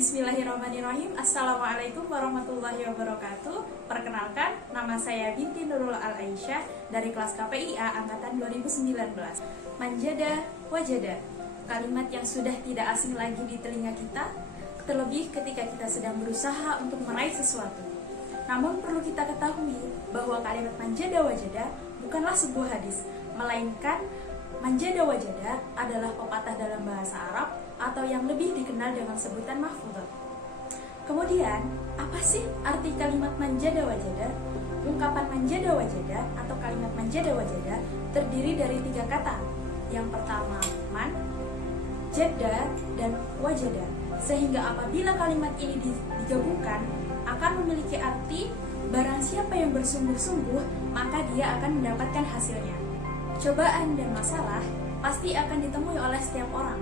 Bismillahirrahmanirrahim. Assalamualaikum warahmatullahi wabarakatuh. Perkenalkan, nama saya Binti Nurul Al-Aisyah dari kelas KPIA angkatan 2019. Manjada wajada, kalimat yang sudah tidak asing lagi di telinga kita, terlebih ketika kita sedang berusaha untuk meraih sesuatu. Namun perlu kita ketahui bahwa kalimat manjada wajada bukanlah sebuah hadis, melainkan manjada wajada adalah pepatah dalam bahasa Arab atau yang lebih dikenal dengan sebutan mahfudhah. Kemudian, apa sih arti kalimat manjada wajada? Ungkapan manjada wajada atau kalimat manjada wajada terdiri dari 3 kata. Yang pertama man, jada, dan wajada. Sehingga apabila kalimat ini digabungkan akan memiliki arti barang siapa yang bersungguh-sungguh maka dia akan mendapatkan hasilnya. Cobaan dan masalah pasti akan ditemui oleh setiap orang,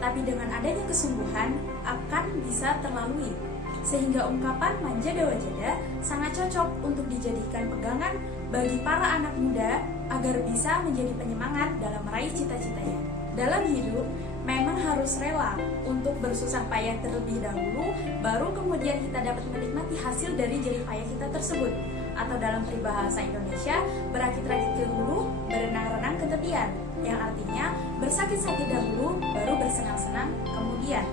tapi dengan adanya kesungguhan akan bisa terlalui. Sehingga ungkapan manjada wajada sangat cocok untuk dijadikan pegangan bagi para anak muda agar bisa menjadi penyemangat dalam meraih cita-citanya. Dalam hidup memang harus rela untuk bersusah payah terlebih dahulu, baru kemudian kita dapat menikmati hasil dari jerih payah kita tersebut. Atau dalam peribahasa Indonesia, berakit-rakit ke hulu, berenang-renang ke tepian, yang artinya bersakit-sakit dahulu, baru bersenang-senang kemudian.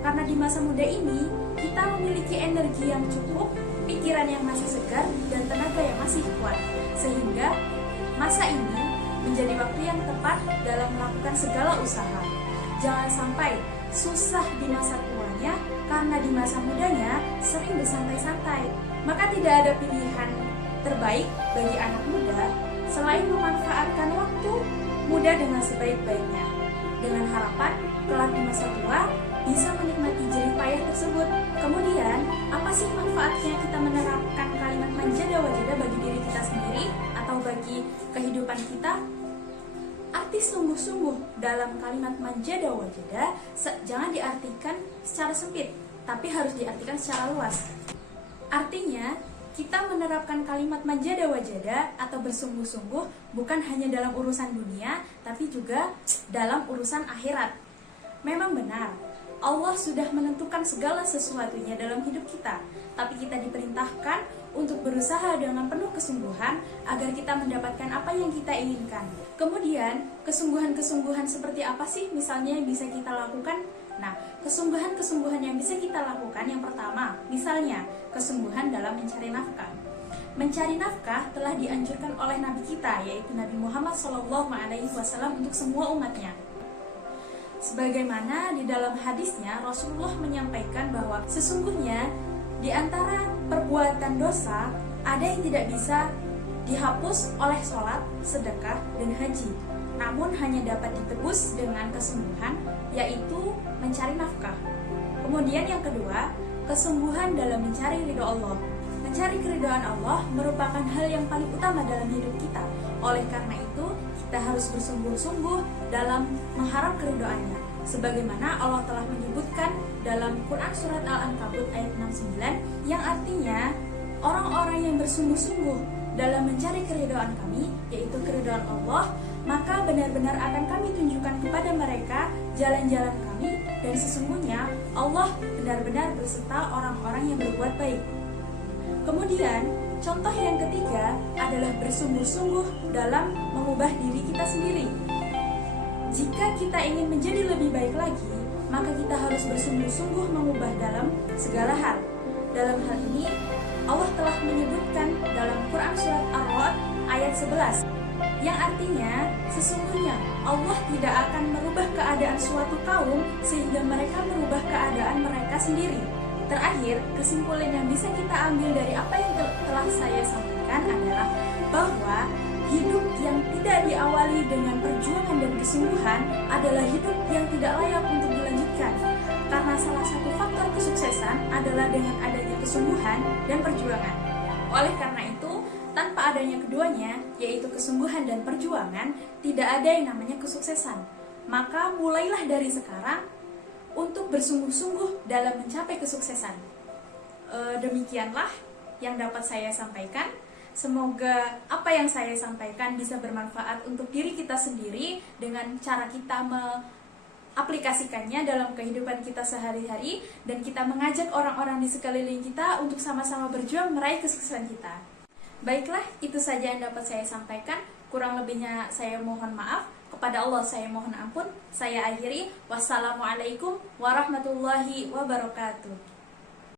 Karena di masa muda ini, kita memiliki energi yang cukup, pikiran yang masih segar, dan tenaga yang masih kuat. Sehingga masa ini menjadi waktu yang tepat dalam melakukan segala usaha. Jangan sampai susah di masa tuanya karena di masa mudanya sering bersantai-santai. Maka tidak ada pilihan terbaik bagi anak muda selain memanfaatkan waktu muda dengan sebaik-baiknya, dengan harapan kelak di masa tua bisa menikmati jerih payah tersebut. Kemudian, apa sih manfaatnya kita menerapkan kalimat manjada wajada bagi diri kita sendiri atau bagi kehidupan kita? Arti sungguh-sungguh dalam kalimat manjada wajada jangan diartikan secara sempit, tapi harus diartikan secara luas. Artinya, kita menerapkan kalimat manjada wajada atau bersungguh-sungguh bukan hanya dalam urusan dunia, tapi juga dalam urusan akhirat. Memang benar, Allah sudah menentukan segala sesuatunya dalam hidup kita, tapi kita diperintahkan untuk berusaha dengan penuh kesungguhan agar kita mendapatkan apa yang kita inginkan. Kemudian, kesungguhan-kesungguhan seperti apa sih misalnya yang bisa kita lakukan? Nah, kesungguhan-kesungguhan yang bisa kita lakukan yang pertama, misalnya kesungguhan dalam mencari nafkah. Mencari nafkah telah dianjurkan oleh Nabi kita, yaitu Nabi Muhammad SAW untuk semua umatnya. Sebagaimana di dalam hadisnya, Rasulullah menyampaikan bahwa sesungguhnya di antara perbuatan dosa ada yang tidak bisa dihapus oleh sholat, sedekah, dan haji, namun hanya dapat ditebus dengan kesungguhan, yaitu mencari nafkah. Kemudian yang kedua, kesungguhan dalam mencari ridho Allah. Mencari keridhaan Allah merupakan hal yang paling utama dalam hidup kita. Oleh karena itu, kita harus bersungguh-sungguh dalam mengharap keridhaannya. Sebagaimana Allah telah menyebutkan dalam Quran Surat Al-Ankabut ayat 69, yang artinya orang-orang yang bersungguh-sungguh dalam mencari keridhaan kami, yaitu keridhaan Allah, maka benar-benar akan kami tunjukkan kepada mereka jalan-jalan kami, dan sesungguhnya Allah benar-benar berserta orang-orang yang berbuat baik. Kemudian, contoh yang ketiga adalah bersungguh-sungguh dalam mengubah diri kita sendiri. Jika kita ingin menjadi lebih baik lagi, maka kita harus bersungguh-sungguh mengubah dalam segala hal. Dalam hal ini, Allah telah menyebutkan dalam Quran Surat Ar-Ra'd ayat 11, yang artinya sesungguhnya Allah tidak akan merubah keadaan suatu kaum sehingga mereka merubah keadaan mereka sendiri. Terakhir, kesimpulan yang bisa kita ambil dari apa yang telah saya sampaikan adalah bahwa hidup yang tidak diawali dengan perjuangan dan kesungguhan adalah hidup yang tidak layak untuk dilanjutkan. Karena salah satu faktor kesuksesan adalah dengan adanya kesungguhan dan perjuangan. Oleh karena itu, tanpa adanya keduanya, yaitu kesungguhan dan perjuangan, tidak ada yang namanya kesuksesan. Maka mulailah dari sekarang untuk bersungguh-sungguh dalam mencapai kesuksesan. Demikianlah yang dapat saya sampaikan. Semoga apa yang saya sampaikan bisa bermanfaat untuk diri kita sendiri dengan cara kita aplikasikannya dalam kehidupan kita sehari-hari, dan kita mengajak orang-orang di sekeliling kita untuk sama-sama berjuang meraih kesuksesan kita. Baiklah, itu saja yang dapat saya sampaikan. Kurang lebihnya saya mohon maaf. Kepada Allah saya mohon ampun. Saya akhiri. Wassalamualaikum warahmatullahi wabarakatuh.